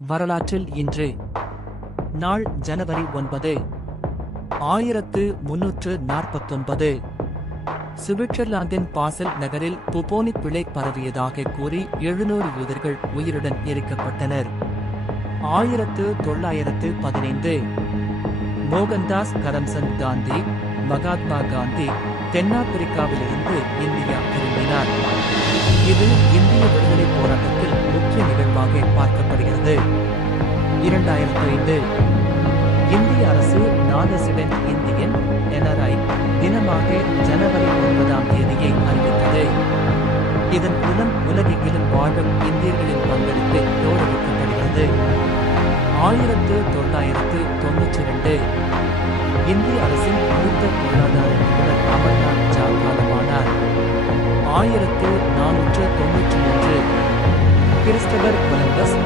வரலாற்றில் இன்று நாள் ஜனவரி 9, 1349. சுவிட்சர்லாந்தின் பாசல் நகரில் புபோனிக் பிழை பரவியதாக கூறி 700 யூதர்கள் உயிருடன் எரிக்கப்பட்டனர். 1915 மோகன்தாஸ் கரம்சந்த் காந்தி, மகாத்மா காந்தி தென்னாப்பிரிக்காவிலிருந்து இந்தியா திரும்பினார். இது இந்திய விடுதலை போராட்டத்தில் முக்கிய நிகழ்வாக பார்க்கப்படுகிறது. 2005 இந்திய அரசு நான்-ரெசிடென்ட் இந்தியன் NRI தினமாக ஜனவரி 9ஆம் தேதியை அறிவித்தது. இதன் மூலம் உலகெங்கிலும் வாழும் இந்தியர்களின் பங்களிப்பு கௌரவிக்கப்படுகிறது. 1992 இந்திய அரசின் மூத்த பொருளாதார நிபுணர் அமர்நாத் ஜா காலமானார். 1493 கிறிஸ்டபர் கொலம்பஸ்